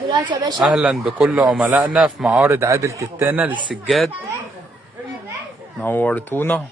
دلوقتي يا باشا اهلا بكل عملائنا في معارض عادل كتانة للسجاد. نورتونا.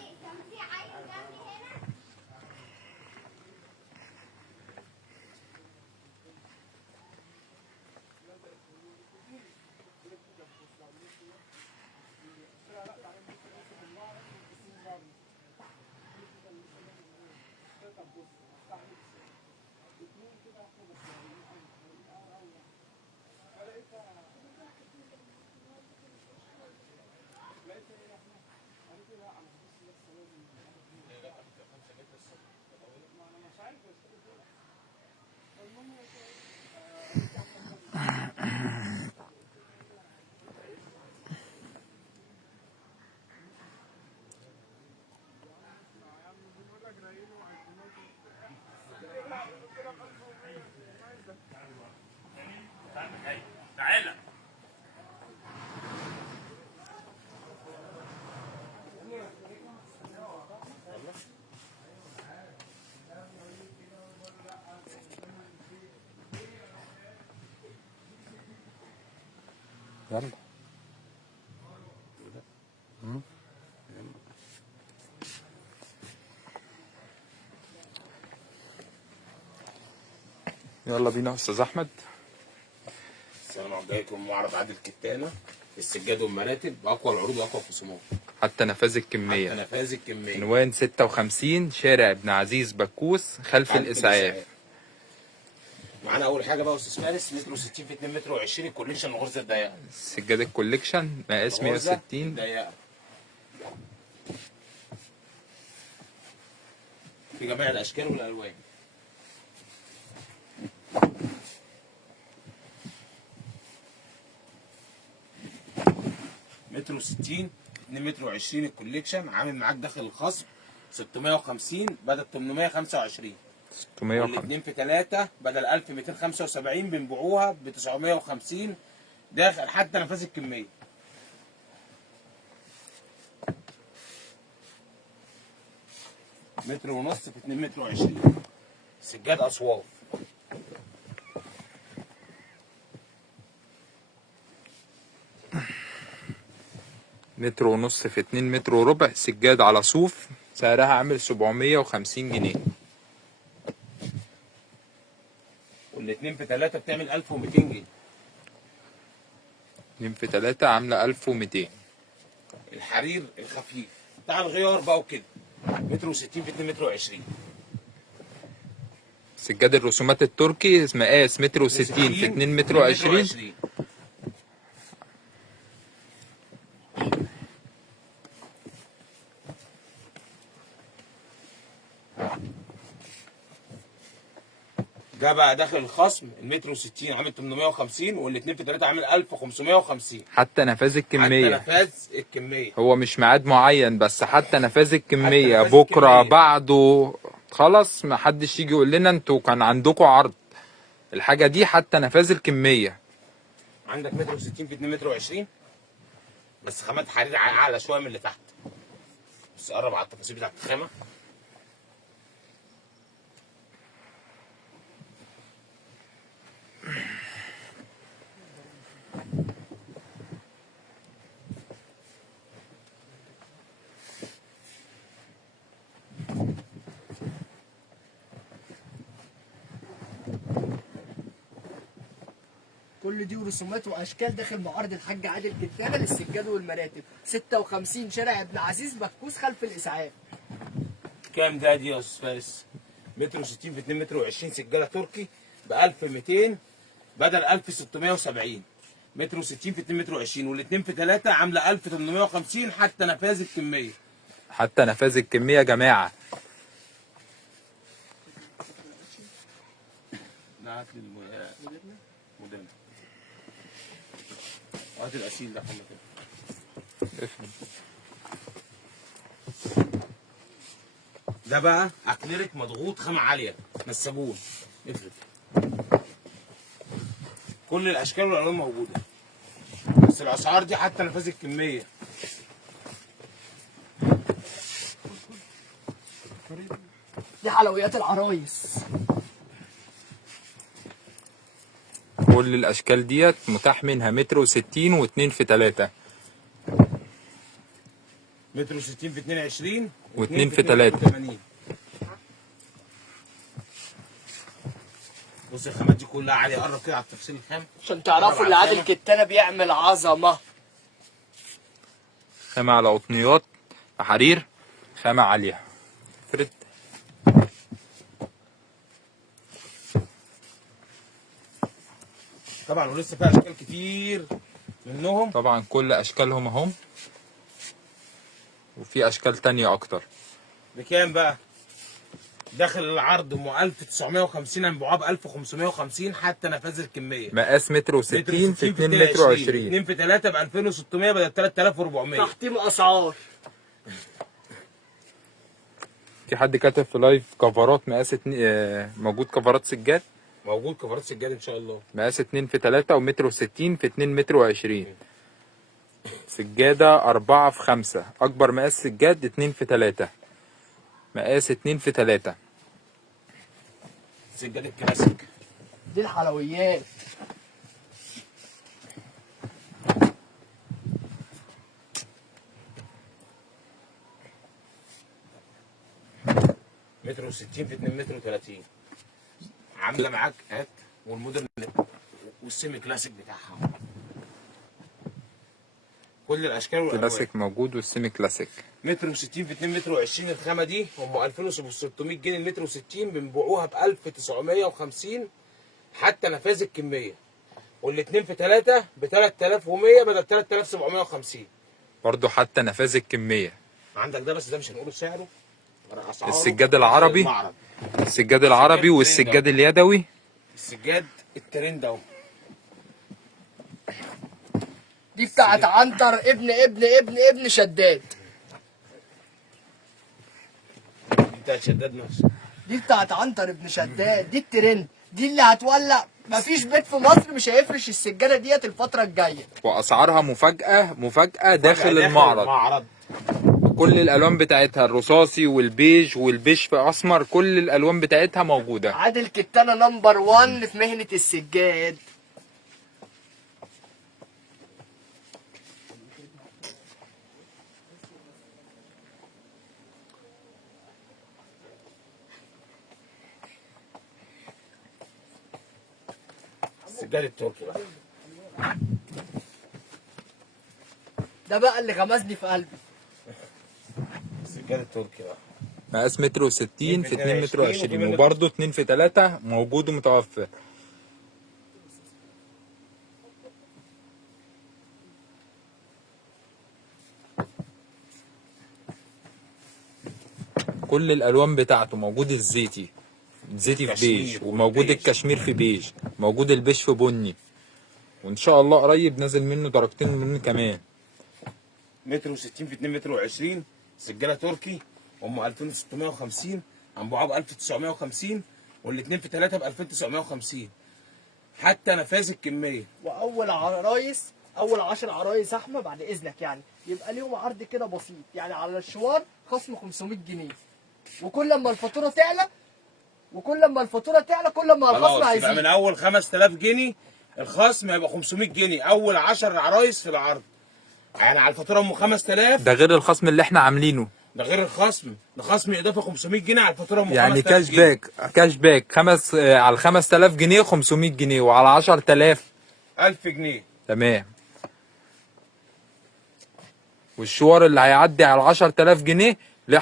تعالى. يلا. يلا بينا يا استاذ احمد. السلام عليكم. معرض عادل كتانة السجاد والمراتب باقوى العروض واقوى الخصومات حتى نفاذ الكمية. حتى نفاذ الكميه. عنوان 56 شارع ابن عزيز بكوس خلف الاسعاف. معانا اول حاجه بقى استاذ فارس متر 60 في 2 متر و20 الكوليكشن الغرزه الضيقه. سجاد الكوليكشن مقاس 160 ضيقه في جميع الاشكال والالوان. متر 60 2 متر و20 الكوليكشن عامل معاك داخل الخصم 650 بدل 825. 650. والاثنين في 3 بدل 1275 بنبيعوها ب 950 داخل حتى نفاذ الكميه. متر ونص في 2 متر و20 سجاد اصواف. متر ونص في 2 متر وربع سجاد على صوف سعرها عامل 750 جنيه. والاثنين في 3 بتعمل 1200 جنيه. 2 في 3 عاملة 1200. الحرير الخفيف بتاع الغيار بقى وكده متر و60 في 2 متر و20. سجاد الرسومات التركي مقاس متر و60 في 2 متر و20. ده بقى داخل الخصم المتر و60 عامل 850 والاثنين في 3 عامل 1550 حتى نفاذ الكمية. حتى نفاذ الكمية. هو مش ميعاد معين بس حتى نفاذ الكمية. حتى نفاذ بكرة الكمية. بعده خلاص ما حدش يجي يقول لنا انتوا كان عندكم عرض. الحاجة دي حتى نفاذ الكمية. عندك متر و60 في 2 متر و20 بس خامات حرير اعلى شويه من اللي تحت. بس قرب على التفاصيل بتاعت الخامه. كل دي ورسومات واشكال داخل معارض الحاج عادل كتانة للسجاد والمراتب. 56 شارع ابن عزيز بكوس خلف الاسعاف. كام ده دي يا استاذ فارس؟ متر و60 في 2 متر و20 سجاده تركي ب 1200 بدل 1670. متر و60 في 2 متر و20 والاثنين في 3 عامله 1850 حتى نفاذ الكميه. حتى نفاذ الكمية يا جماعة. هات لي موديل. هات الاسيل ده كله كده. ده بقى اكليريك مضغوط خامه عاليه نساجون. افرد. كل الاشكال والالوان موجوده بس الاسعار دي حتى نفاذ الكميه. دي حلويات العرايس. كل الاشكال ديت متاح منها متر وستين واتنين في تلاتة. متر وستين في 22 واتنين في تلاتة. 82. بص الخامات دي كلها عالية، قرب كده على التفصيل الخام عشان تعرفوا اللي عادل كتانة بيعمل عظمة. خامة على قطنيات حرير، خامة عالية. فرد. طبعا ولسه فيها اشكال كتير منهم. طبعا كل اشكالهم اهم، وفي اشكال تانية اكتر. بكام بقى؟ داخل العرض ام 1950 انبوعها ب 1550 حتى نفاذ الكميه. مقاس متر وستين في 2 متر وعشرين. 2 في 3 ب 2600 بدل 3400. تحطيم اسعار. في حد كاتب في لايف كفرات مقاس موجود كفرات سجاد. موجود كفرات سجاد ان شاء الله. مقاس 2 في 3 ومتر وستين في 2 متر وعشرين. سجادة 4 في 5. أكبر مقاس سجاد 2 في 3. مقاس 2 في 3. سجاد الكلاسيك. دي الحلويات. متر وستين في 2 متر و30. عامله معاك هات والمودرن والسيمي كلاسيك بتاعها. كل الاشكال والالوان. كلاسيك موجود والسيمي كلاسيك. متر و60 في 2 متر و20 الخامه دي هم 2600 جنيه المتر و60 بنبيعوها ب 1950 حتى نفاذ الكميه. والاثنين في 3 ب 3100 بدل 3750. برضو حتى نفاذ الكمية. عندك ده بس ده مش هنقول سعره. أسعاره السجاد العربي. المعرض. السجاد العربي والسجاد اليدوي. السجاد الترند اهو. دي بتاعت عنتر ابن شداد. دي بتاعت شداد نفسه. دي بتاعت عنتر ابن شداد. دي الترند، دي اللي هتولع. مفيش بيت في مصر مش هيفرش السجاده ديت الفتره الجايه. واسعارها مفاجأة داخل المعرض. كل الالوان بتاعتها الرصاصي والبيج والبيج في اسمر، كل الالوان بتاعتها موجودة. عادل كتانة نمبر 1 في مهنة السجاد. السجاد التركي بقى. ده بقى اللي غمزني في قلبي. السجاد التركي بقى. مقاس متر وستين في 2 متر وعشرين، وبرضه 2 في 3 موجود ومتوفر. كل الالوان بتاعته موجود. الزيتي في بيج، وموجود الكشمير في بيج، موجود البيج في بني، وان شاء الله قريب نازل منه درجتين منه كمان. متر وستين في 2 متر وعشرين سجاده تركي ام 2650 انبوعها ب 1950 والاثنين في 3 ب 2950 حتى نفاذ الكميه. واول عرايس، اول 10 عرايس احمد بعد اذنك يعني يبقى ليهم عرض كده بسيط، يعني على الشوار خصم 500 جنيه. وكل ما الفاتوره تعلى كل ما الخصم يبقى هيزيد. من اول 5000 جنيه الخصم هيبقى 500 جنيه اول 10 عرايس في العرض. يعني على الفاتوره ام 5000 ده غير الخصم اللي احنا عاملينه. ده غير الخصم، ده خصم اضافه 500 جنيه على الفاتوره ام 5000 يعني جنيه. كاش باك على 5000 جنيه 500 جنيه، وعلى 10000 1000 جنيه. تمام. والشوار اللي هيعدي على 10000 جنيه ليه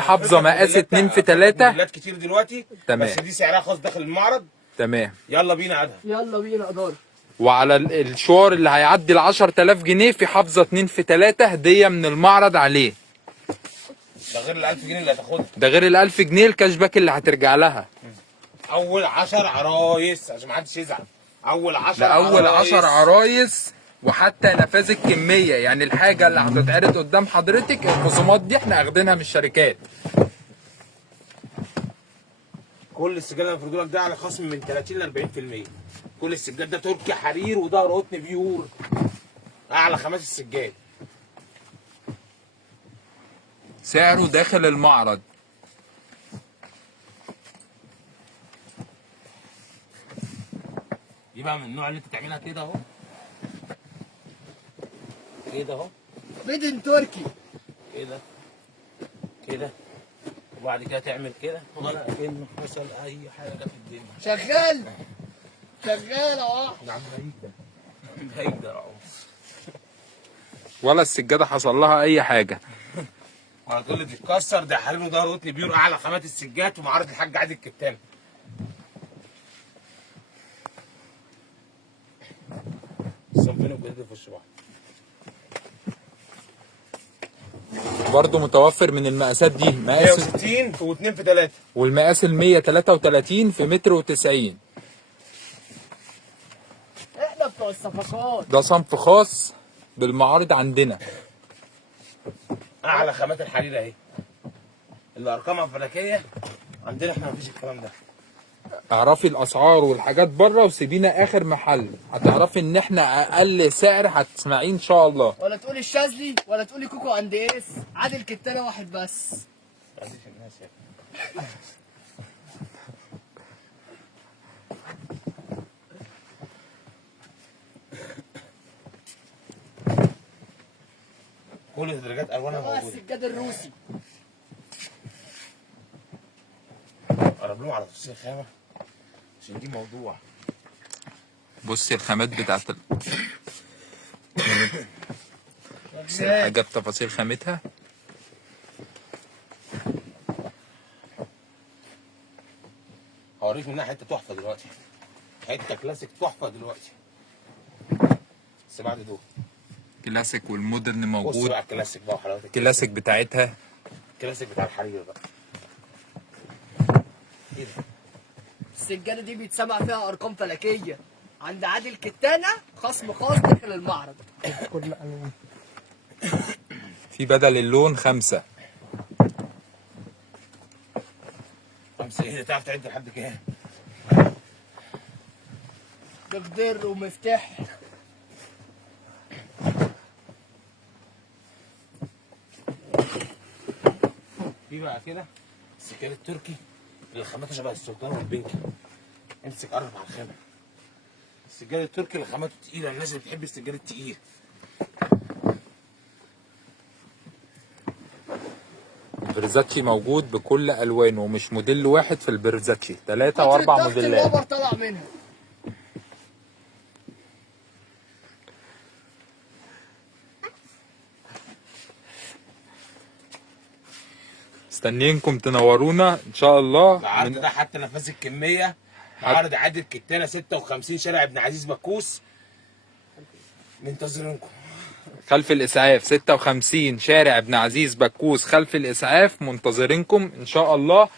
حافظه مقاس 2 في 3. موديلات كتير دلوقتي. تمام. بس دي سعرها خاص داخل المعرض. تمام. يلا بينا ادهم. يلا بينا اداره. وعلى الشوار اللي هيعدي ال 10000 جنيه في حافظه 2 في 3 هديه من المعرض عليه. ده غير ال 1000 جنيه اللي هتاخدها. ده غير ال 1000 جنيه الكاش باك اللي هترجع لها. اول 10 عرايس عشان ما حدش يزعل. اول 10 ده اول 10 عرايس وحتى نفاذ الكميه، يعني الحاجه اللي هتتعرض قدام حضرتك الخصومات دي احنا اخدينها من الشركات. كل السجاد اللي هنفرضه لك ده على خصم من 30 ل 40%. كل السجاد ده تركي حرير وظهر قطن بيور. اعلى خامات السجاد. سعره داخل المعرض. دي بقى من النوع اللي انت تعملها كده اهو، كده اهو، ميدن تركي. كده كده، وبعد كده تعمل كده ولا كأنه حصل اي حاجه في الدنيا. شغال شغال اهو. نعم هيقدر اهو. ولا السجاده حصل لها اي حاجه. على طول بتتكسر، ده حريم ظهر قطن بيور اعلى خامات السجاد ومعرض الحاج عادل الكتان. الصنفين الجديد في الشباك برضه متوفر من المقاسات دي، مقاس 160 و2 في 3، والمقاس ال 133 في متر و90. احنا بتوع الصفقات. ده صنف خاص بالمعارض عندنا. اعلى خامات الحرير اهي، اللي ارقامها فلكيه. عندنا احنا مفيش الكلام ده. اعرفي الاسعار والحاجات بره وسيبينا اخر محل، هتعرفي ان احنا اقل سعر هتسمعيه ان شاء الله. ولا تقولي الشاذلي ولا تقولي كوكو عند ايس، عادل كتانه واحد بس. عندي في الناس يعني. كل درجات الوانها بقى موجوده. السجاد الروسي. قرب لهم على تفصيل الخامه عشان دي موضوع. بصي الخامات بتاعت الحاجه بتفاصيل خامتها. هوريك منها حته تحفه دلوقتي، حته كلاسيك تحفه دلوقتي، بس بعد دول. كلاسيك والمودرن بص موجود. بقى الكلاسيك بقى وحلاوه الكلاسيك بتاعتها. الكلاسيك بتاع الحرير بقى. ايه ده؟ السجاده دي بيتسمع فيها ارقام فلكيه. عند عادل كتانه خصم خاص داخل المعرض. في بدل اللون 5. 5 ايه؟ تعرف تعد لحد كام؟ بقدر ومفتاح. في بقى كده السجاد التركي اللي خامته شبه السلطان والبنكي. امسك قرب على الخامه. السجاد التركي اللي خامته تقيله، الناس اللي بتحب السجاد التقيل. البرزاتشي موجود بكل الوانه، ومش موديل واحد في البرزاتشي، 3 و4 ضغط موديلات. الوبر طلع منها. مستنيينكم تنورونا ان شاء الله. العرض ده حتى نفاذ الكميه. عرض عادل كتانه 56 شارع ابن عزيز بكوس. منتظرينكم. خلف الاسعاف 56 شارع ابن عزيز بكوس خلف الاسعاف، منتظرينكم ان شاء الله.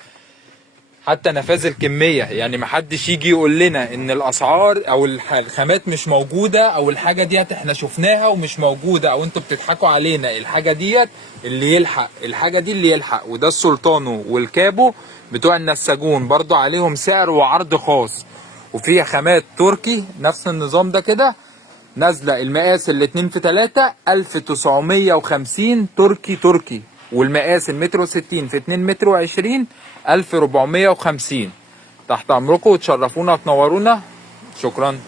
حتى نفاذ الكميه، يعني محدش يجي يقول لنا ان الاسعار او الخامات مش موجوده، او الحاجه ديت احنا شفناها ومش موجوده، او انتوا بتضحكوا علينا. الحاجه ديت اللي يلحق، الحاجه دي اللي يلحق. وده السلطانو والكابو بتوع النساجون برضو عليهم سعر وعرض خاص. وفيها خامات تركي نفس النظام ده كده، نازله المقاس ال 2 في 3 1950 تركي. والمقاس المتر 60 في 2 متر و20 1450. تحت امركم وتشرفونا وتنورونا. شكرا.